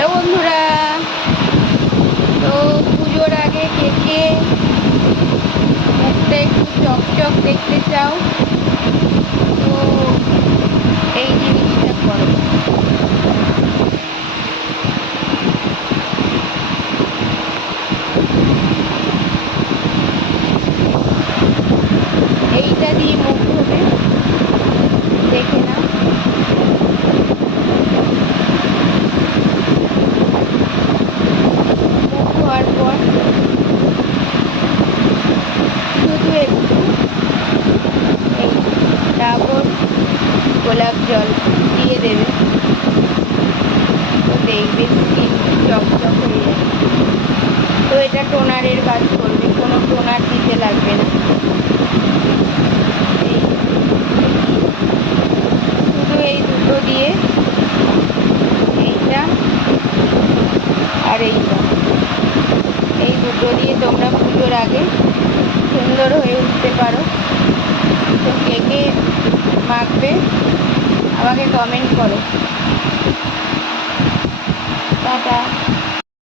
Hello বন্ধুরা, তো পুজোর আগে কেকে মুখটা একটু চকচক দেখতে চাও তো এই জিনিসটা করো। এইটা দিয়ে মুখ ধোবে, দেখে না মুখ ধোয়ার পর শুধু একটু এই ডাবর গোলাপ জল দিয়ে দেবে, তো দেখবে স্কিন চকচক হয়ে যাবে। তো এটা টোনারের কাজ করবে, কোনো টোনার দিতে লাগবে না। শুধু এই দুটো দিয়ে, এইটা আর এইটা, এই দুটো দিয়ে তোমরা পুজোর আগে সুন্দর হয়ে উঠতে পারো। তো কে কে মাখবে আমাকে কমেন্ট করো। টাটা।